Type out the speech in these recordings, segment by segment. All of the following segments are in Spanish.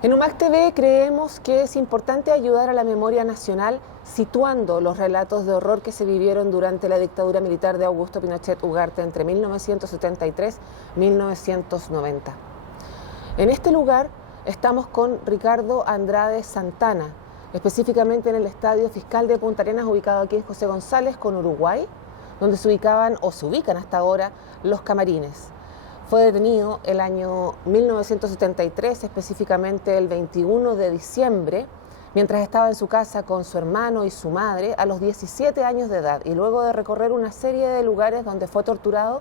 En UMAC TV creemos que es importante ayudar a la memoria nacional situando los relatos de horror que se vivieron durante la dictadura militar de Augusto Pinochet Ugarte entre 1973 y 1990. En este lugar estamos con Ricardo Andrade Santana, específicamente en el Estadio Fiscal de Punta Arenas, ubicado aquí en José González con Uruguay, donde se ubicaban o se ubican hasta ahora los camarines. Fue detenido el año 1973, específicamente el 21 de diciembre, mientras estaba en su casa con su hermano y su madre a los 17 años de edad, y luego de recorrer una serie de lugares donde fue torturado,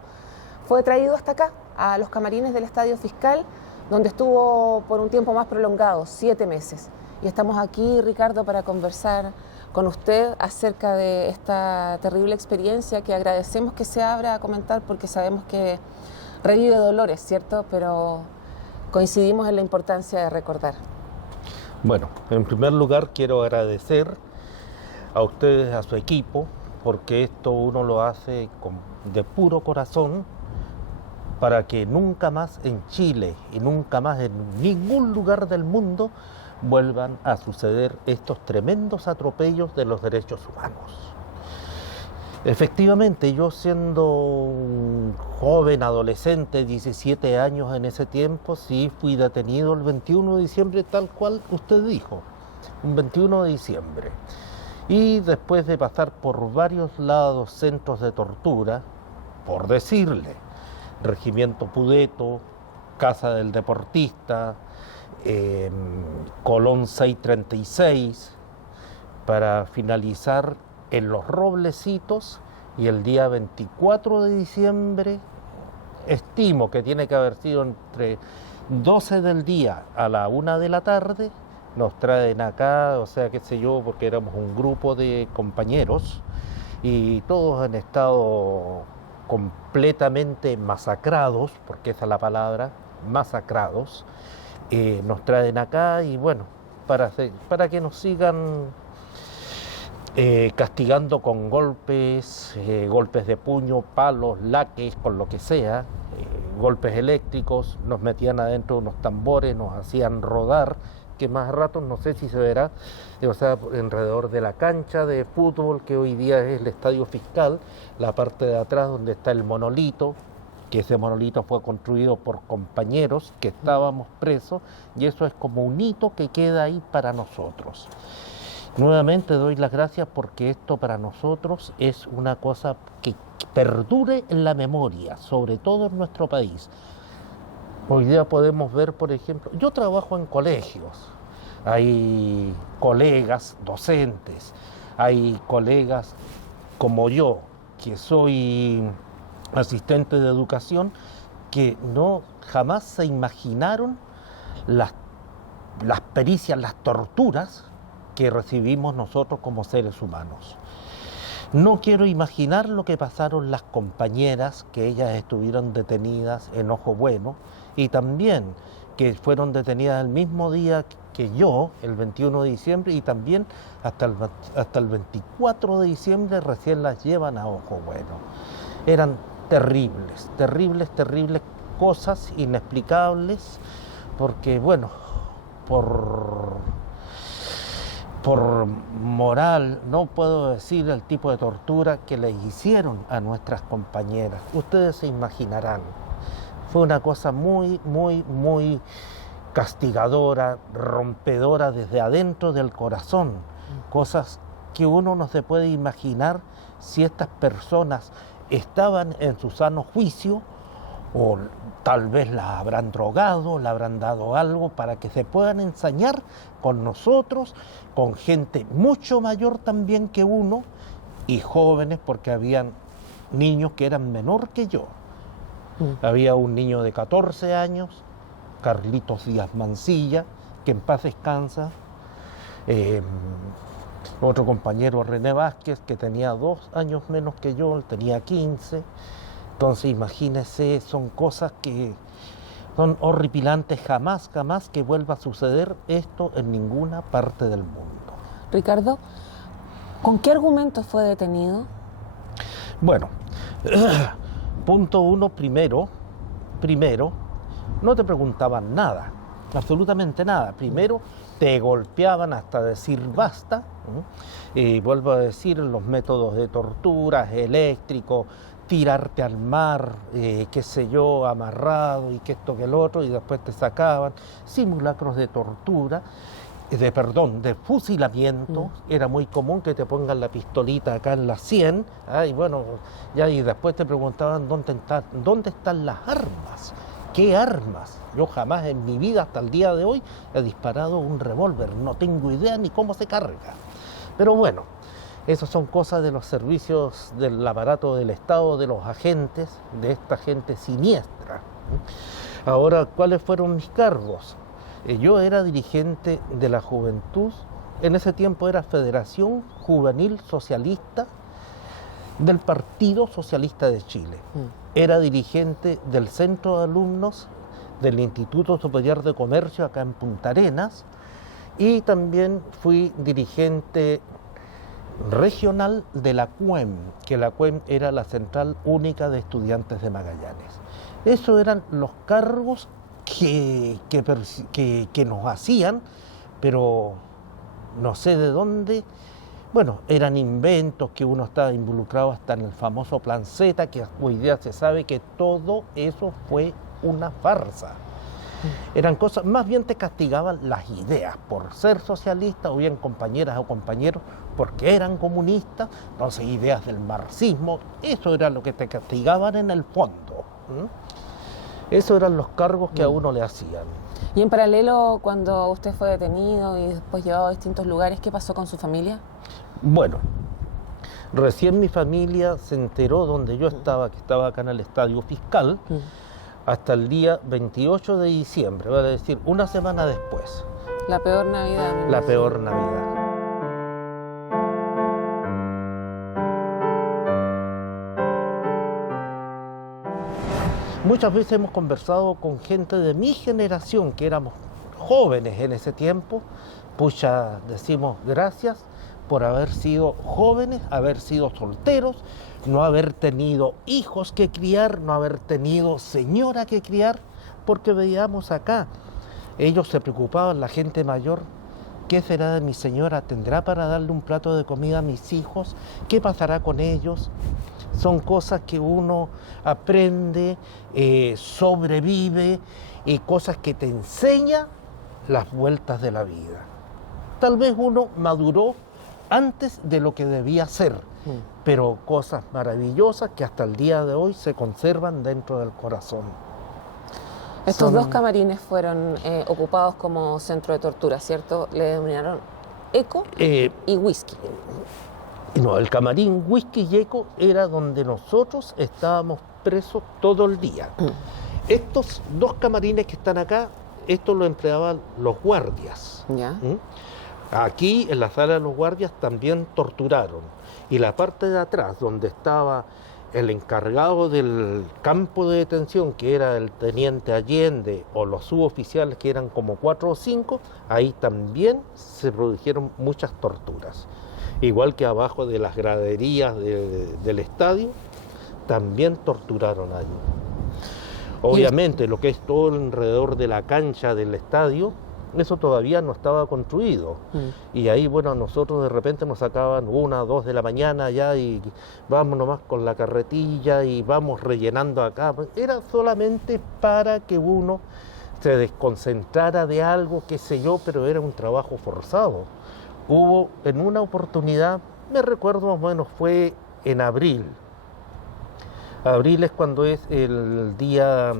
fue traído hasta acá, a los camarines del Estadio Fiscal, donde estuvo por un tiempo más prolongado, 7 meses. Y estamos aquí, Ricardo, para conversar con usted acerca de esta terrible experiencia que agradecemos que se abra a comentar porque sabemos que revive dolores, ¿cierto? Pero coincidimos en la importancia de recordar. Bueno, en primer lugar quiero agradecer a ustedes, a su equipo, porque esto uno lo hace de puro corazón para que nunca más en Chile y nunca más en ningún lugar del mundo vuelvan a suceder estos tremendos atropellos de los derechos humanos. Efectivamente, yo siendo un joven, adolescente, 17 años en ese tiempo, sí fui detenido el 21 de diciembre, tal cual usted dijo, un 21 de diciembre. Y después de pasar por varios lados centros de tortura, por decirle, Regimiento Pudeto, Casa del Deportista, Colón 636, para finalizar en Los Roblecitos, y el día 24 de diciembre, estimo que tiene que haber sido entre 12 del día a la 1 de la tarde, nos traen acá, o sea, qué sé yo, porque éramos un grupo de compañeros y todos han estado completamente masacrados, porque esa es la palabra, masacrados. Nos traen acá y bueno, para que nos sigan castigando con golpes, golpes de puño, palos, laques, con lo que sea, golpes eléctricos, nos metían adentro unos tambores, nos hacían rodar, que más rato no sé si se verá, o sea, alrededor de la cancha de fútbol que hoy día es el Estadio Fiscal, la parte de atrás donde está el monolito, que ese monolito fue construido por compañeros que estábamos presos, y eso es como un hito que queda ahí para nosotros. Nuevamente doy las gracias porque esto para nosotros es una cosa que perdure en la memoria, sobre todo en nuestro país. Hoy día podemos ver, por ejemplo, yo trabajo en colegios, hay colegas docentes, hay colegas como yo, que soy asistente de educación, que jamás se imaginaron las pericias, las torturas que recibimos nosotros como seres humanos. No quiero imaginar lo que pasaron las compañeras, que ellas estuvieron detenidas en Ojo Bueno, y también que fueron detenidas el mismo día que yo, el 21 de diciembre, y también hasta el 24 de diciembre recién las llevan a Ojo Bueno. Eran terribles, terribles, terribles cosas inexplicables, porque bueno, por moral, no puedo decir el tipo de tortura que les hicieron a nuestras compañeras. Ustedes se imaginarán. Fue una cosa muy, muy, muy castigadora, rompedora desde adentro del corazón. Cosas que uno no se puede imaginar si estas personas estaban en su sano juicio, o tal vez la habrán drogado, le habrán dado algo para que se puedan ensañar con nosotros, con gente mucho mayor también que uno, y jóvenes, porque habían niños que eran menor que yo. Había un niño de 14 años, Carlitos Díaz Mancilla, que en paz descansa. Otro compañero, René Vázquez, que tenía 2 años menos que yo, él tenía 15. Entonces, imagínense, son cosas que son horripilantes. Jamás que vuelva a suceder esto en ninguna parte del mundo. Ricardo, ¿con qué argumentos fue detenido? Bueno, punto 1, primero, no te preguntaban nada, absolutamente nada. Primero, te golpeaban hasta decir basta. Y vuelvo a decir, los métodos de tortura, eléctrico, tirarte al mar, qué sé yo, amarrado y que esto que el otro, y después te sacaban, simulacros de tortura, de fusilamiento. Era muy común que te pongan la pistolita acá en la 100, y bueno, ya, y después te preguntaban dónde están las armas. ¿Qué armas? Yo jamás en mi vida, hasta el día de hoy, he disparado un revólver. No tengo idea ni cómo se carga. Pero bueno, esas son cosas de los servicios del aparato del Estado, de los agentes, de esta gente siniestra. Ahora, ¿cuáles fueron mis cargos? Yo era dirigente de la juventud. En ese tiempo era Federación Juvenil Socialista del Partido Socialista de Chile. Era dirigente del Centro de Alumnos del Instituto Superior de Comercio acá en Punta Arenas, y también fui dirigente regional de la CUEM, que la CUEM era la Central Única de Estudiantes de Magallanes. Esos eran los cargos que nos hacían, pero no sé de dónde. Bueno, eran inventos, que uno estaba involucrado hasta en el famoso Plan Z, que hoy día se sabe que todo eso fue una farsa. Eran cosas, más bien te castigaban las ideas por ser socialista, o bien compañeras o compañeros porque eran comunistas, entonces ideas del marxismo, eso era lo que te castigaban en el fondo. Esos eran los cargos que a uno le hacían. Y en paralelo, cuando usted fue detenido y después llevado a distintos lugares, ¿qué pasó con su familia? Bueno, recién mi familia se enteró donde yo estaba, que estaba acá en el Estadio Fiscal, hasta el día 28 de diciembre, vale decir, una semana después. La peor Navidad. La peor Navidad. Muchas veces hemos conversado con gente de mi generación, que éramos jóvenes en ese tiempo. Pucha, decimos gracias por haber sido jóvenes, haber sido solteros, no haber tenido hijos que criar, no haber tenido señora que criar, porque veíamos acá, ellos se preocupaban, la gente mayor, ¿qué será de mi señora? ¿Tendrá para darle un plato de comida a mis hijos? ¿Qué pasará con ellos? Son cosas que uno aprende, sobrevive, y cosas que te enseña las vueltas de la vida. Tal vez uno maduró antes de lo que debía ser, pero cosas maravillosas que hasta el día de hoy se conservan dentro del corazón. Estos dos camarines fueron ocupados como centro de tortura, ¿cierto? Le denominaron Eco y Whisky. No, el camarín Whisky y Eco era donde nosotros estábamos presos todo el día. Estos dos camarines que están acá, esto lo empleaban los guardias. ¿Ya? Aquí, en la sala de los guardias, también torturaron. Y la parte de atrás, donde estaba el encargado del campo de detención, que era el teniente Allende, o los suboficiales, que eran como 4 o 5, ahí también se produjeron muchas torturas. Igual que abajo de las graderías del estadio, también torturaron allí. Obviamente, lo que es todo alrededor de la cancha del estadio, eso todavía no estaba construido. Y ahí, bueno, nosotros de repente nos sacaban 1 o 2 de la mañana ya, y vamos nomás con la carretilla y vamos rellenando acá. Era solamente para que uno se desconcentrara de algo, qué sé yo, pero era un trabajo forzado. Hubo en una oportunidad, me recuerdo más o menos, fue en abril. Abril es cuando es el día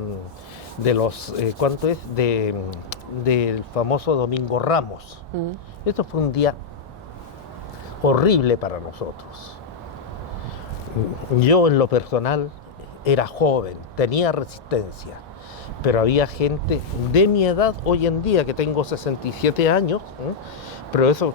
de los, ¿cuánto es? Del famoso Domingo Ramos. Esto fue un día horrible para nosotros. Yo en lo personal era joven, tenía resistencia. Pero había gente de mi edad hoy en día, que tengo 67 años, pero eso,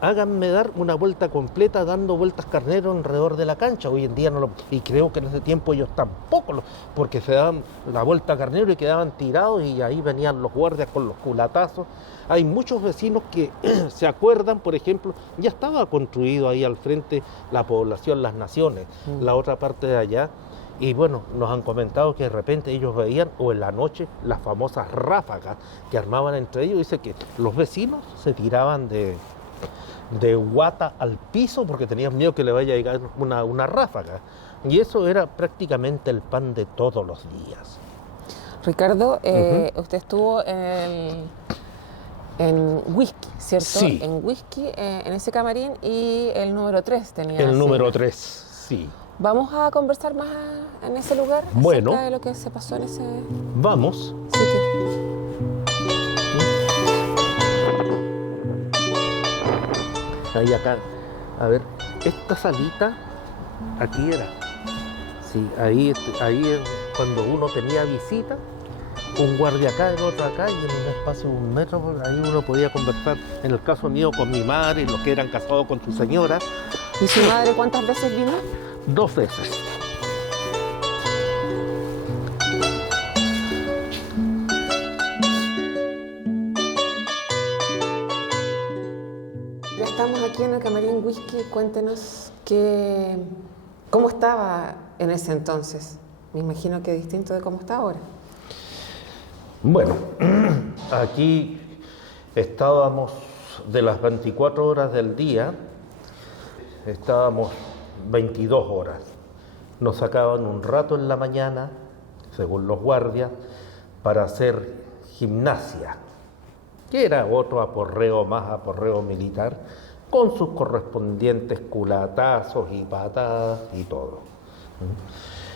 háganme dar una vuelta completa dando vueltas carnero alrededor de la cancha. Hoy en día no lo, y creo que en ese tiempo ellos tampoco, porque se daban la vuelta carnero y quedaban tirados y ahí venían los guardias con los culatazos. Hay muchos vecinos que se acuerdan, por ejemplo, ya estaba construido ahí al frente la población Las Naciones, la otra parte de allá. Y bueno, nos han comentado que de repente ellos veían, o en la noche, las famosas ráfagas que armaban entre ellos. Dice que los vecinos se tiraban de guata al piso porque tenían miedo que le vaya a llegar una ráfaga. Y eso era prácticamente el pan de todos los días. Ricardo, usted estuvo en Whisky, ¿cierto? Sí. En Whisky, en ese camarín, y el número 3 tenía. El número 3, sí. ¿Vamos a conversar más en ese lugar? Bueno. Acerca de lo que se pasó en ese Vamos. sitio. Ahí acá, a ver, esta salita, aquí era. Sí, ahí es cuando uno tenía visita, un guardia acá, el otro acá, y en un espacio de 1 metro, ahí uno podía conversar, en el caso mío, con mi madre, los que eran casados con su señora. ¿Y su madre cuántas veces vino? 2 veces. Ya estamos aquí en el camarín Whisky. Cuéntenos cómo estaba en ese entonces. Me imagino que distinto de cómo está ahora. Bueno, aquí estábamos de las 24 horas del día, estábamos 22 horas. Nos sacaban un rato en la mañana, según los guardias, para hacer gimnasia, que era otro aporreo más, aporreo militar, con sus correspondientes culatazos y patadas y todo.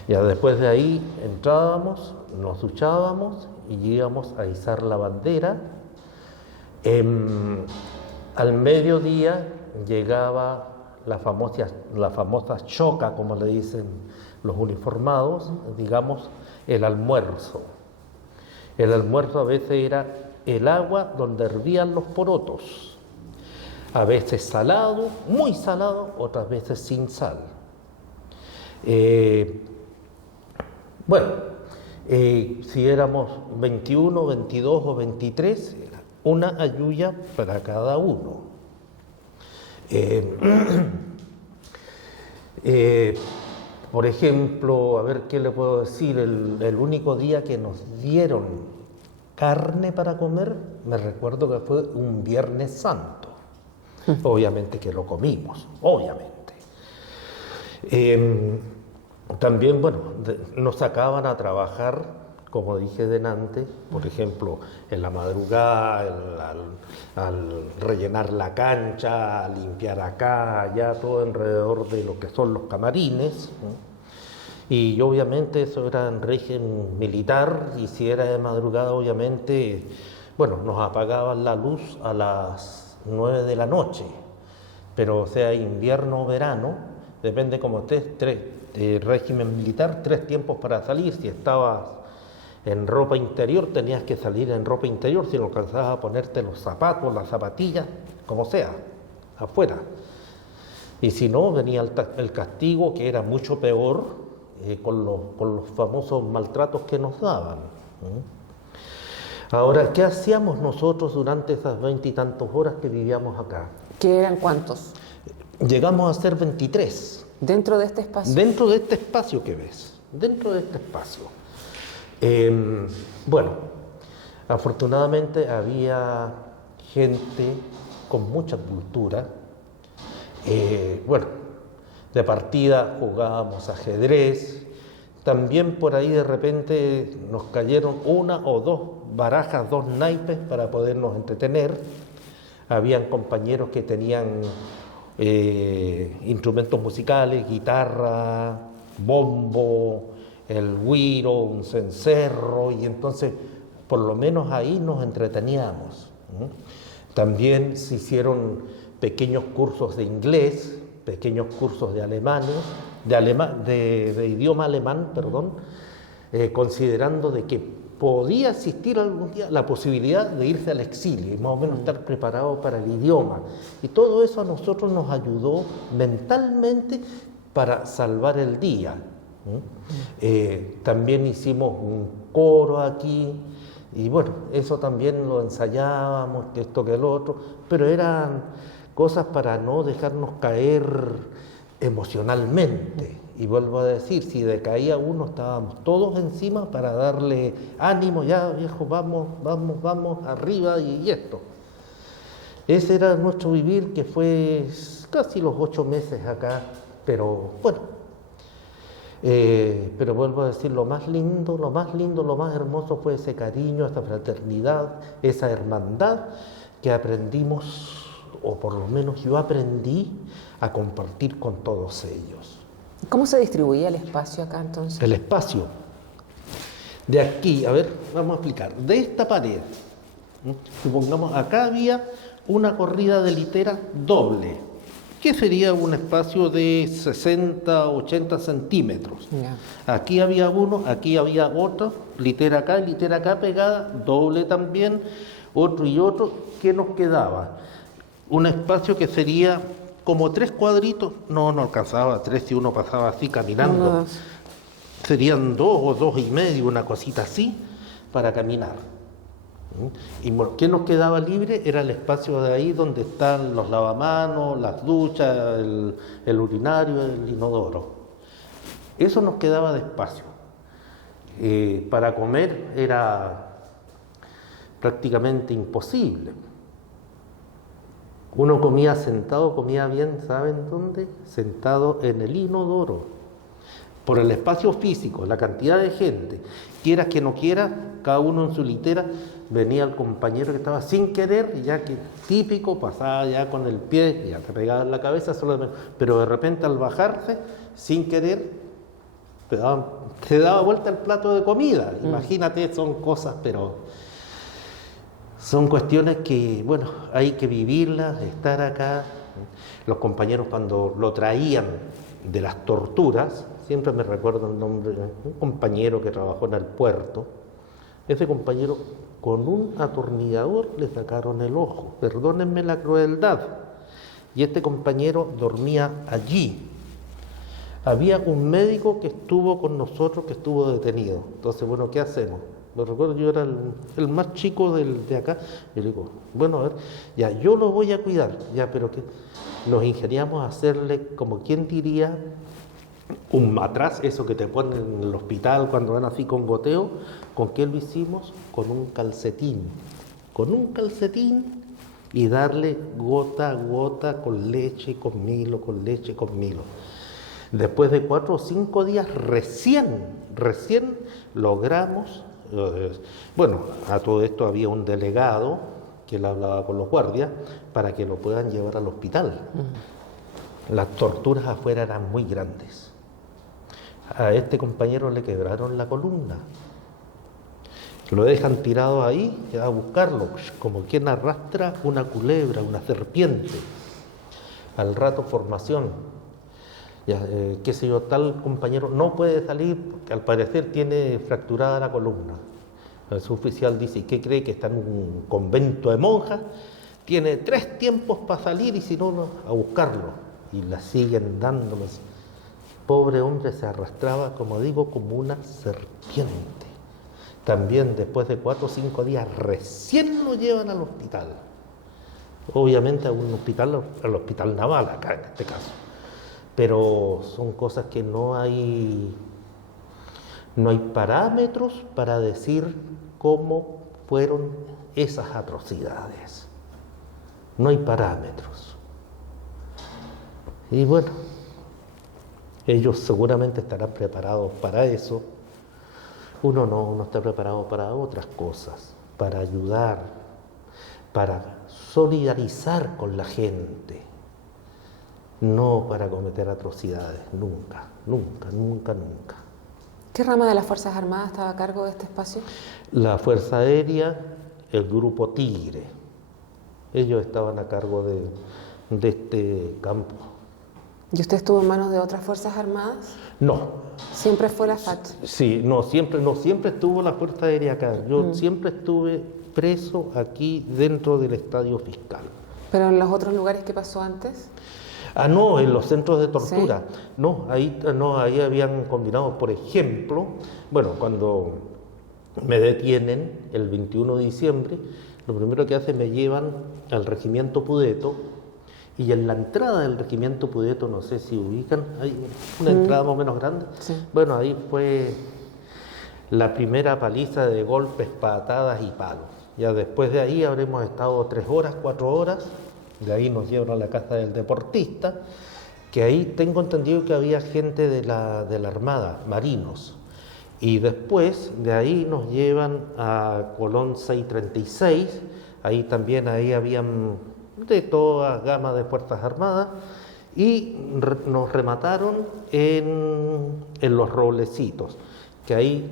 Ya después de ahí entrábamos, nos duchábamos y íbamos a izar la bandera. Al mediodía llegaba la famosa choca, como le dicen los uniformados, digamos, el almuerzo. El almuerzo a veces era el agua donde hervían los porotos, a veces salado, muy salado, otras veces sin sal. Si éramos 21, 22 o 23, una ayuya para cada uno. Por ejemplo, a ver qué le puedo decir, el único día que nos dieron carne para comer, me recuerdo que fue un Viernes Santo. Obviamente que lo comimos, obviamente. También, bueno, nos sacaban a trabajar, como dije delante, por ejemplo, en la madrugada, al rellenar la cancha, a limpiar acá, allá, todo alrededor de lo que son los camarines, ¿no? Y obviamente eso era en régimen militar, y si era de madrugada, obviamente, bueno, nos apagaban la luz a las 9 de la noche, pero sea invierno o verano, depende como estés, régimen militar, 3 tiempos para salir. Si estabas en ropa interior, tenías que salir en ropa interior, si no alcanzabas a ponerte los zapatos, las zapatillas, como sea, afuera. Y si no, venía el castigo, que era mucho peor, con los famosos maltratos que nos daban. Ahora, ¿qué hacíamos nosotros durante esas 20 y tantas horas que vivíamos acá? ¿Qué eran cuántos? Llegamos a ser 23. ¿Dentro de este espacio? Dentro de este espacio que ves, dentro de este espacio. Bueno, afortunadamente había gente con mucha cultura. De partida jugábamos ajedrez. También por ahí de repente nos cayeron 1 o 2 barajas, 2 naipes para podernos entretener. Habían compañeros que tenían instrumentos musicales, guitarra, bombo, el güiro, un cencerro, y entonces por lo menos ahí nos entreteníamos. También se hicieron pequeños cursos de inglés, pequeños cursos de de idioma alemán, perdón, considerando de que podía existir algún día la posibilidad de irse al exilio y más o menos estar preparado para el idioma. Y todo eso a nosotros nos ayudó mentalmente para salvar el día. También hicimos un coro aquí y bueno, eso también lo ensayábamos, que esto que el otro, pero eran cosas para no dejarnos caer emocionalmente. Y vuelvo a decir, si decaía uno, estábamos todos encima para darle ánimo, ya viejo, vamos, arriba y esto. Ese era nuestro vivir, que fue casi los 8 meses acá, pero bueno. Pero vuelvo a decir, lo más lindo, lo más hermoso fue ese cariño, esa fraternidad, esa hermandad que aprendimos, o por lo menos yo aprendí a compartir con todos ellos. ¿Cómo se distribuía el espacio acá entonces? El espacio. De aquí, a ver, vamos a explicar. De esta pared, supongamos, acá había una corrida de litera doble, que sería un espacio de 60, 80 centímetros. Yeah. Aquí había uno, aquí había otro, litera acá pegada, doble también, otro y otro. ¿Qué nos quedaba? Un espacio que sería como 3 cuadritos, no alcanzaba 3 si uno pasaba así caminando. Serían 2 o 2,5, una cosita así, para caminar. Y bueno, ¿qué nos quedaba libre? Era el espacio de ahí donde están los lavamanos, las duchas, el urinario, el inodoro. Eso nos quedaba de espacio. Para comer era prácticamente imposible. Uno comía sentado, comía bien, ¿saben dónde? Sentado en el inodoro. Por el espacio físico, la cantidad de gente, quieras que no quieras, cada uno en su litera, venía el compañero que estaba sin querer, ya que típico, pasaba ya con el pie, ya te pegaba en la cabeza, pero de repente al bajarse, sin querer, te daba vuelta el plato de comida. Imagínate, son cosas, pero son cuestiones que, bueno, hay que vivirlas, estar acá. Los compañeros cuando lo traían de las torturas, siempre me recuerdo el nombre de un compañero que trabajó en el puerto. Ese compañero, con un atornillador le sacaron el ojo, perdónenme la crueldad, y este compañero dormía allí. Había un médico que estuvo con nosotros, que estuvo detenido. Entonces, bueno, ¿qué hacemos? Lo recuerdo, yo era el más chico de acá, y le digo, bueno, a ver, ya, yo lo voy a cuidar, ya, pero que nos ingeniamos a hacerle, como quien diría, un matraz, eso que te ponen en el hospital cuando van así con goteo. ¿Con qué lo hicimos? Con un calcetín, y darle gota a gota con leche, con Milo. Después de 4 o 5 días recién logramos, bueno, a todo esto había un delegado que le hablaba con los guardias para que lo puedan llevar al hospital. Las torturas afuera eran muy grandes. A este compañero le quebraron la columna. Lo dejan tirado ahí, a buscarlo, como quien arrastra una culebra, una serpiente. Al rato formación. Ya, qué sé yo, tal compañero no puede salir porque al parecer tiene fracturada la columna. El suboficial dice, ¿y qué cree? Que está en un convento de monjas, tiene 3 tiempos para salir y si no, a buscarlo. Y la siguen dándome. Pobre hombre, se arrastraba, como digo, como una serpiente. También después de 4 o 5 días recién lo llevan al hospital. Obviamente a un hospital, al hospital naval acá en este caso. Pero son cosas que no hay parámetros para decir cómo fueron esas atrocidades. No hay parámetros. Y bueno, ellos seguramente estarán preparados para eso. Uno está preparado para otras cosas, para ayudar, para solidarizar con la gente, no para cometer atrocidades, nunca. ¿Qué rama de las Fuerzas Armadas estaba a cargo de este espacio? La Fuerza Aérea, el Grupo Tigre, ellos estaban a cargo de este campo. ¿Y usted estuvo en manos de otras Fuerzas Armadas? No. ¿Siempre fue la FACH? Sí, no siempre estuvo la Fuerza Aérea acá. Yo siempre estuve preso aquí dentro del Estadio Fiscal. ¿Pero en los otros lugares qué pasó antes? No, en los centros de tortura. ¿Sí? No, ahí habían combinado, por ejemplo, bueno, cuando me detienen el 21 de diciembre, lo primero que hacen me llevan al Regimiento Pudeto, y en la entrada del Regimiento Pudeto, no sé si ubican, hay una entrada más o menos grande. Sí. Bueno, ahí fue la primera paliza de golpes, patadas y palos. Ya después de ahí habremos estado 3 horas, 4 horas, de ahí nos llevan a la casa del deportista, que ahí tengo entendido que había gente de la Armada, marinos. Y después de ahí nos llevan a Colón 636, ahí también habían de toda gama de Fuerzas Armadas, y nos remataron en Los Roblecitos, que ahí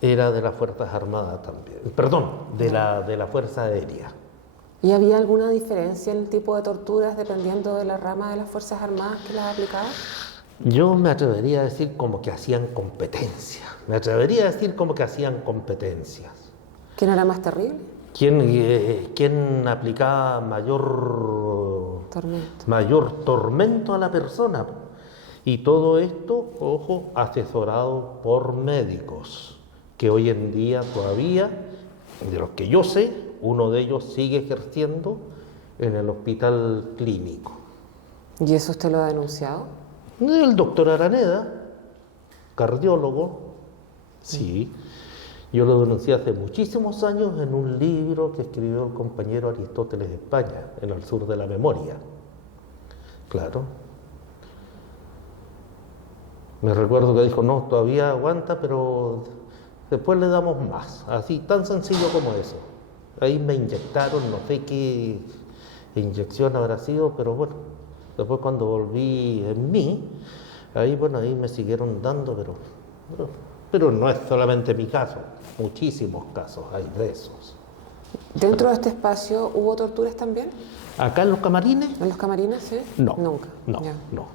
era de las Fuerzas Armadas también, perdón, de la Fuerza Aérea. ¿Y había alguna diferencia en el tipo de torturas dependiendo de la rama de las Fuerzas Armadas que las aplicaba? Yo me atrevería a decir como que hacían competencia, ¿Quién era más terrible? ¿Quién aplicaba mayor tormento a la persona? Y todo esto, ojo, asesorado por médicos, que hoy en día todavía, de los que yo sé, uno de ellos sigue ejerciendo en el hospital clínico. ¿Y eso usted lo ha denunciado? El doctor Araneda, cardiólogo, sí. Yo lo denuncié hace muchísimos años en un libro que escribió el compañero Aristóteles de España, en el sur de la memoria. Claro. Me recuerdo que dijo, no, todavía aguanta, pero después le damos más. Así, tan sencillo como eso. Ahí me inyectaron, no sé qué inyección habrá sido, pero bueno, después cuando volví en mí, ahí me siguieron dando, pero no es solamente mi caso, muchísimos casos hay de esos. ¿Dentro de este espacio hubo torturas también? ¿Acá en los camarines? ¿En los camarines, sí? No, nunca. No.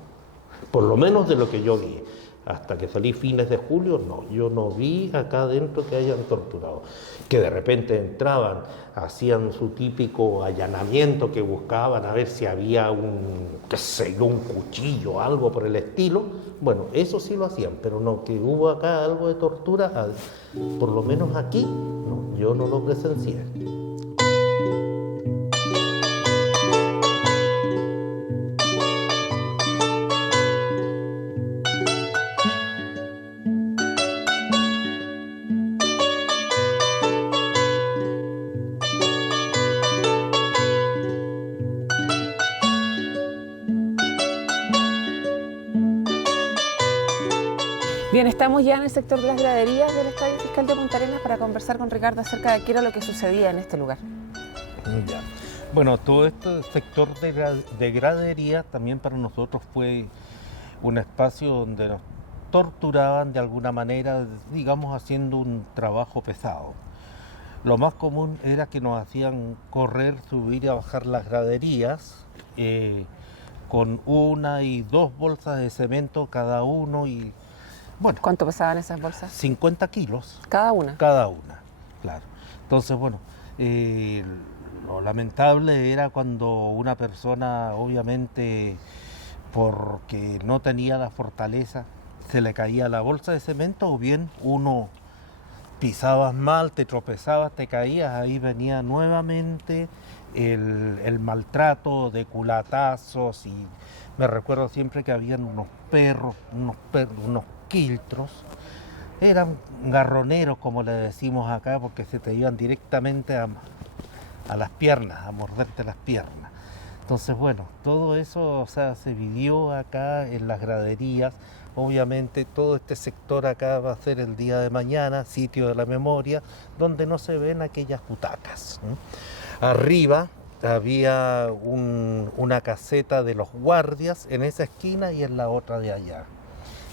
Por lo menos de lo que yo vi. Hasta que salí fines de julio, no. Yo no vi acá adentro que hayan torturado. Que de repente entraban, hacían su típico allanamiento, que buscaban a ver si había un cuchillo, algo por el estilo. Bueno, eso sí lo hacían, pero no, que hubo acá algo de tortura, por lo menos aquí, no, yo no lo presencié. Bien, estamos ya en el sector de las graderías del Estadio Fiscal de Punta Arenas para conversar con Ricardo acerca de qué era lo que sucedía en este lugar. Ya. Bueno, todo este sector de gradería también para nosotros fue un espacio donde nos torturaban de alguna manera, digamos, haciendo un trabajo pesado. Lo más común era que nos hacían correr, subir y bajar las graderías con 1 y 2 bolsas de cemento cada uno y bueno. ¿Cuánto pesaban esas bolsas? 50 kilos. ¿Cada una? Cada una, claro. Entonces, bueno, lo lamentable era cuando una persona, obviamente, porque no tenía la fortaleza, se le caía la bolsa de cemento, o bien uno pisabas mal, te tropezabas, te caías, ahí venía nuevamente el maltrato de culatazos, y me recuerdo siempre que habían unos perros, unos quiltros, eran garroneros como le decimos acá, porque se te iban directamente a las piernas, a morderte las piernas. Entonces, bueno, todo eso, o sea, se vivió acá en las graderías. Obviamente todo este sector acá va a ser el día de mañana sitio de la memoria, donde no se ven aquellas butacas, ¿no? Arriba había una caseta de los guardias en esa esquina y en la otra de allá.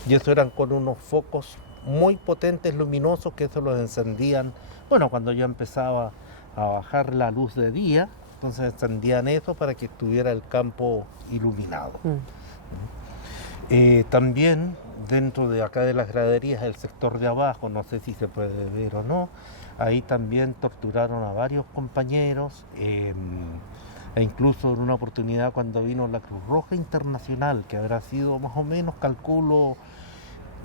Y eso eran con unos focos muy potentes, luminosos, que eso los encendían, bueno, cuando ya empezaba a bajar la luz de día, entonces encendían eso para que estuviera el campo iluminado. También dentro de acá de las graderías, el sector de abajo, no sé si se puede ver o no, ahí también torturaron a varios compañeros, e incluso en una oportunidad cuando vino la Cruz Roja Internacional, que habrá sido más o menos, calculo,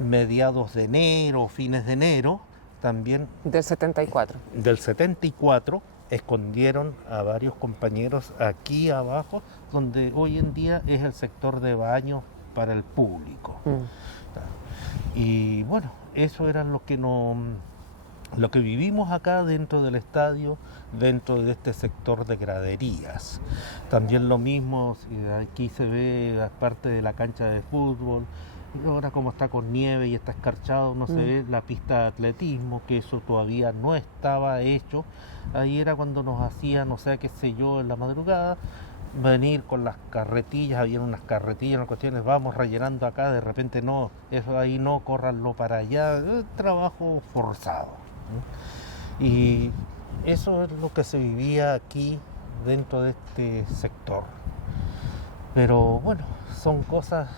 mediados de enero, fines de enero, también... Del 74. Del 74, escondieron a varios compañeros aquí abajo, donde hoy en día es el sector de baños para el público. Y bueno, eso era lo que vivimos acá dentro del estadio, dentro de este sector de graderías. También lo mismo, aquí se ve parte de la cancha de fútbol. Ahora como está con nieve y está escarchado, no se ve la pista de atletismo, que eso todavía no estaba hecho. Ahí era cuando nos hacían, o sea, qué sé yo, en la madrugada, venir con las carretillas, había unas carretillas, unas cuestiones, vamos rellenando acá, de repente no, eso ahí no, córranlo para allá, trabajo forzado. Y eso es lo que se vivía aquí dentro de este sector. Pero bueno, son cosas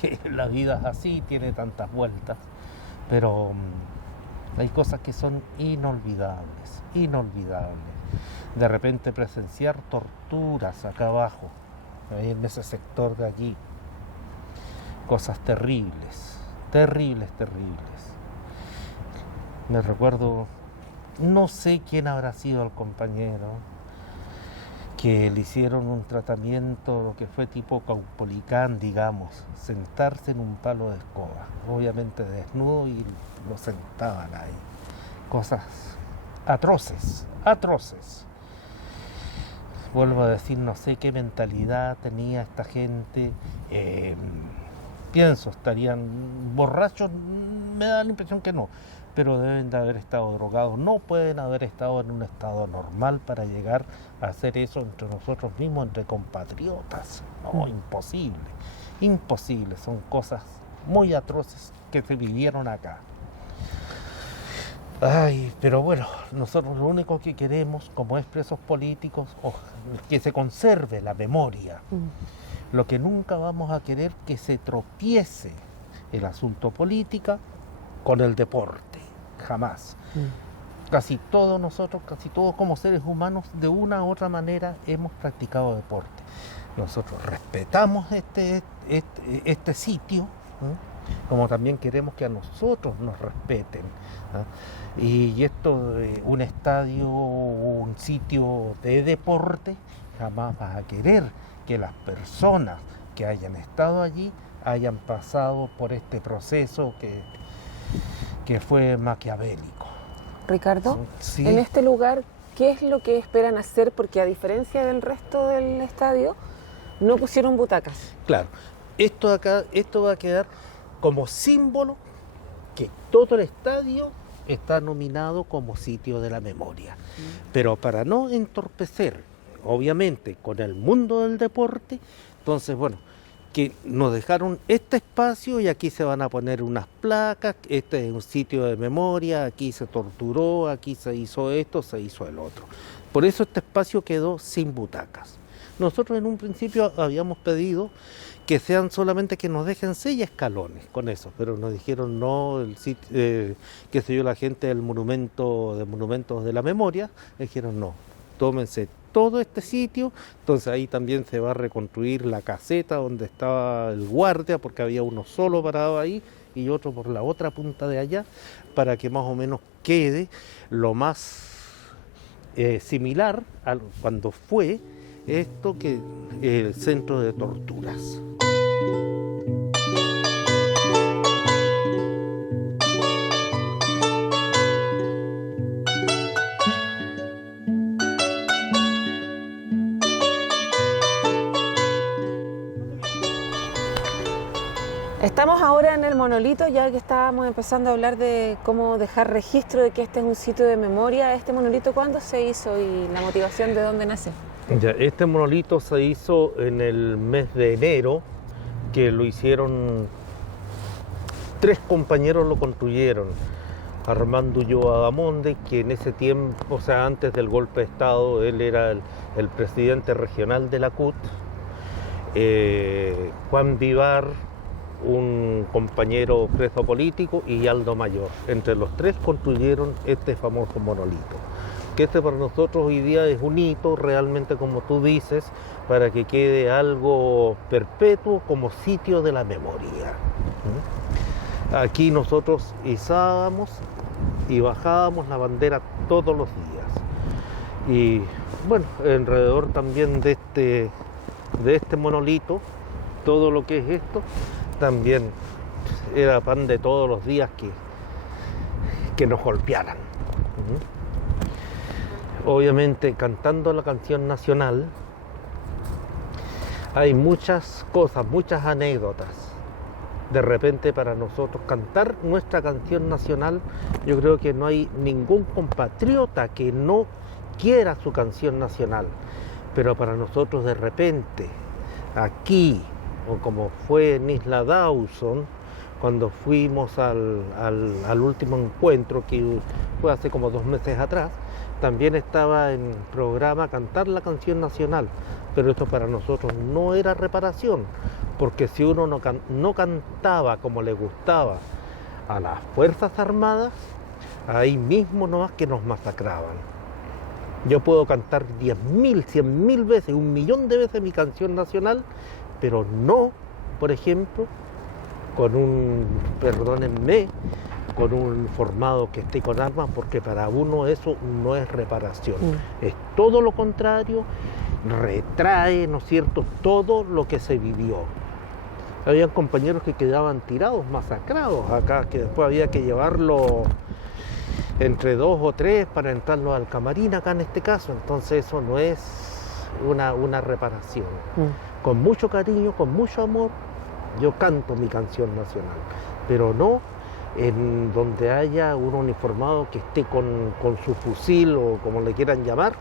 que la vida es así, tiene tantas vueltas, pero hay cosas que son inolvidables, inolvidables. De repente presenciar torturas acá abajo, ahí en ese sector de allí, cosas terribles, terribles, terribles. Me recuerdo, no sé quién habrá sido el compañero, que le hicieron un tratamiento que fue tipo caupolicán, digamos, sentarse en un palo de escoba, obviamente desnudo, y lo sentaban ahí. Cosas atroces, atroces. Vuelvo a decir, no sé qué mentalidad tenía esta gente. Pienso, estarían borrachos, me da la impresión que no, pero deben de haber estado drogados, no pueden haber estado en un estado normal para llegar a hacer eso entre nosotros mismos, entre compatriotas. No, imposible, imposible, son cosas muy atroces que se vivieron acá. Ay, pero bueno, nosotros lo único que queremos como expresos políticos es que se conserve la memoria. Lo que nunca vamos a querer que se tropiece el asunto política con el deporte, jamás. Casi todos nosotros, casi todos como seres humanos, de una u otra manera hemos practicado deporte. Nosotros respetamos este sitio, como también queremos que a nosotros nos respeten. Y esto de un estadio, un sitio de deporte, jamás vas a querer que las personas que hayan estado allí hayan pasado por este proceso que fue maquiavélico. Ricardo, sí. En este lugar, ¿qué es lo que esperan hacer? Porque a diferencia del resto del estadio, no pusieron butacas. Claro, esto va a quedar como símbolo que todo el estadio está nominado como sitio de la memoria. Pero para no entorpecer, obviamente, con el mundo del deporte, entonces, bueno, que nos dejaron este espacio y aquí se van a poner unas placas, este es un sitio de memoria, aquí se torturó, aquí se hizo esto, se hizo el otro. Por eso este espacio quedó sin butacas. Nosotros en un principio habíamos pedido que sean solamente que nos dejen 6 escalones con eso, pero nos dijeron no, el sitio, qué sé yo, la gente del monumento, de Monumentos de la Memoria, dijeron no, tómense todo este sitio, entonces ahí también se va a reconstruir la caseta donde estaba el guardia, porque había uno solo parado ahí y otro por la otra punta de allá, para que más o menos quede lo más similar a cuando fue esto, que el centro de torturas. Estamos ahora en el monolito, ya que estábamos empezando a hablar de cómo dejar registro de que este es un sitio de memoria. ¿Este monolito cuándo se hizo y la motivación de dónde nace? Ya, este monolito se hizo en el mes de enero, que lo hicieron 3 compañeros, lo construyeron. Armando Ulloa Damonde, que en ese tiempo, o sea, antes del golpe de Estado, él era el presidente regional de la CUT, Juan Vivar, un compañero preso político y Aldo Mayor. Entre los tres construyeron este famoso monolito. Que este para nosotros hoy día es un hito, realmente como tú dices, para que quede algo perpetuo como sitio de la memoria. Aquí nosotros izábamos y bajábamos la bandera todos los días. Y bueno, alrededor también de este monolito, todo lo que es esto, también era pan de todos los días que nos golpearan. Obviamente, cantando la canción nacional, hay muchas cosas, muchas anécdotas. De repente, para nosotros cantar nuestra canción nacional, yo creo que no hay ningún compatriota que no quiera su canción nacional. Pero para nosotros, de repente, aquí, o como fue en Isla Dawson, cuando fuimos al último encuentro, que fue hace como 2 meses atrás, también estaba en programa cantar la canción nacional, pero esto para nosotros no era reparación, porque si uno no cantaba como le gustaba a las Fuerzas Armadas, ahí mismo nomás que nos masacraban. Yo puedo cantar 10.000, 100.000 veces, 1.000.000 de veces mi canción nacional, pero no, por ejemplo, con un, perdónenme, con un uniformado que esté con armas, porque para uno eso no es reparación. Es todo lo contrario, retrae, ¿no es cierto?, todo lo que se vivió. Habían compañeros que quedaban tirados, masacrados acá, que después había que llevarlo entre 2 o 3 para entrarlos al camarín acá en este caso. Entonces eso no es una reparación. Con mucho cariño, con mucho amor, yo canto mi canción nacional, pero no en donde haya un uniformado que esté con su fusil o como le quieran llamar.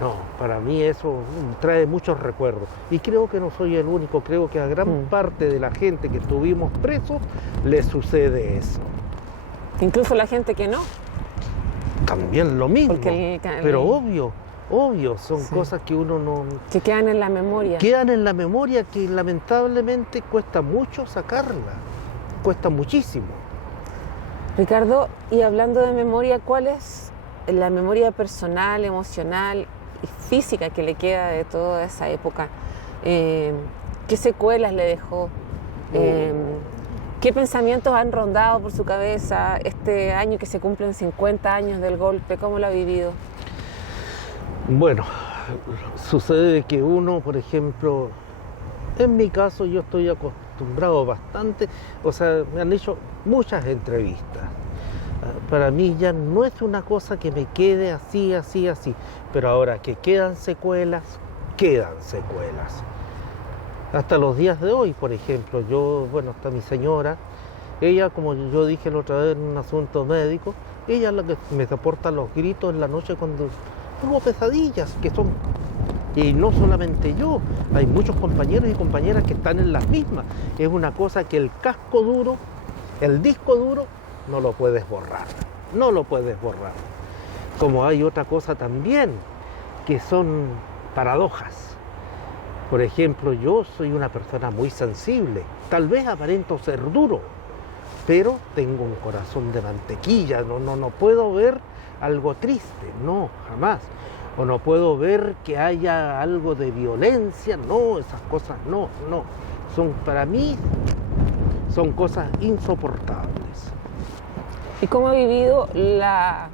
No, para mí eso trae muchos recuerdos. Y creo que no soy el único, creo que a gran parte de la gente que estuvimos presos le sucede eso. Incluso la gente que no. También lo mismo, pero obvio, son cosas que uno no... Que quedan en la memoria. Quedan en la memoria, que lamentablemente cuesta mucho sacarla, cuesta muchísimo. Ricardo, y hablando de memoria, ¿cuál es la memoria personal, emocional y física que le queda de toda esa época? ¿Qué secuelas le dejó? ¿Qué pensamientos han rondado por su cabeza este año que se cumplen 50 años del golpe? ¿Cómo lo ha vivido? Bueno, sucede que uno, por ejemplo, en mi caso yo estoy acostumbrado bastante, o sea, me han hecho muchas entrevistas. Para mí ya no es una cosa que me quede así, pero ahora que quedan secuelas. Hasta los días de hoy, por ejemplo, hasta mi señora, ella, como yo dije la otra vez en un asunto médico, ella es la que me soporta los gritos en la noche cuando tengo pesadillas, y no solamente yo, hay muchos compañeros y compañeras que están en las mismas. Es una cosa que el casco duro, el disco duro, no lo puedes borrar. Como hay otra cosa también, que son paradojas. Por ejemplo, yo soy una persona muy sensible, tal vez aparento ser duro, pero tengo un corazón de mantequilla, no puedo ver algo triste, no, jamás. O no puedo ver que haya algo de violencia, no, esas cosas no. Para mí son cosas insoportables. ¿Y cómo ha vivido la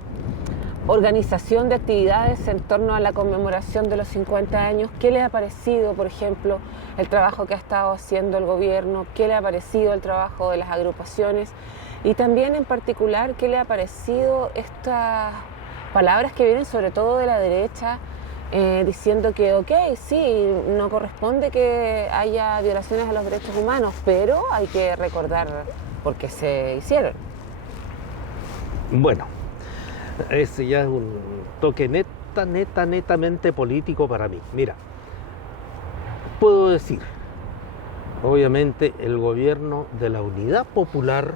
organización de actividades en torno a la conmemoración de los 50 años? ¿Qué le ha parecido, por ejemplo, el trabajo que ha estado haciendo el gobierno? ¿Qué le ha parecido el trabajo de las agrupaciones? Y también, en particular, ¿qué le ha parecido estas palabras que vienen sobre todo de la derecha, diciendo que, ok, sí, no corresponde que haya violaciones a los derechos humanos, pero hay que recordar por qué se hicieron? Bueno, ese ya es un toque netamente político para mí. Mira, puedo decir, obviamente el gobierno de la Unidad Popular,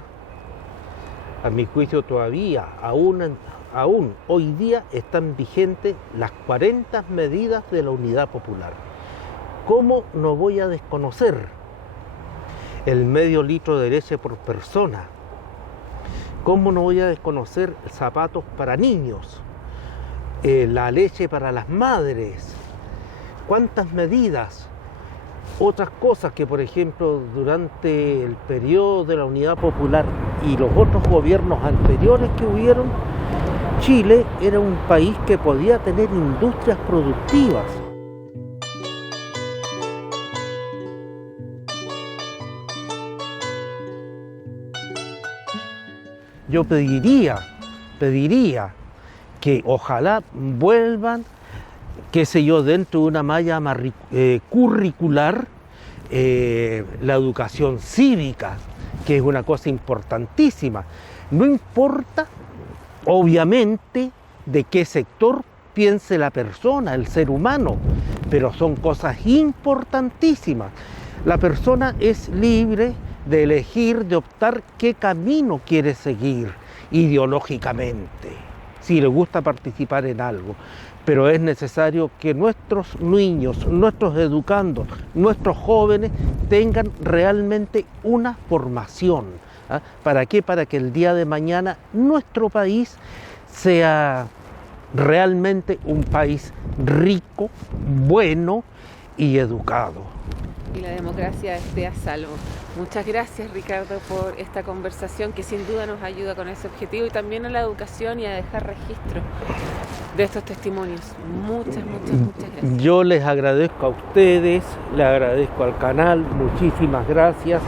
a mi juicio todavía, aún hoy día están vigentes las 40 medidas de la Unidad Popular. ¿Cómo no voy a desconocer el medio litro de leche por persona. ¿Cómo no voy a desconocer zapatos para niños? La leche para las madres. ¿Cuántas medidas? Otras cosas que, por ejemplo, durante el periodo de la Unidad Popular y los otros gobiernos anteriores que hubieron, Chile era un país que podía tener industrias productivas. Yo pediría que ojalá vuelvan, qué sé yo, dentro de una malla curricular, la educación cívica, que es una cosa importantísima. No importa, obviamente, de qué sector piense la persona, el ser humano, pero son cosas importantísimas. La persona es libre de elegir, de optar qué camino quiere seguir ideológicamente, si le gusta participar en algo. Pero es necesario que nuestros niños, nuestros educandos, nuestros jóvenes tengan realmente una formación. ¿Ah? ¿Para qué? Para que el día de mañana nuestro país sea realmente un país rico, bueno y educado. Y la democracia esté a salvo. Muchas gracias, Ricardo, por esta conversación que sin duda nos ayuda con ese objetivo y también a la educación y a dejar registro de estos testimonios. Muchas gracias. Yo les agradezco a ustedes, le agradezco al canal, muchísimas gracias.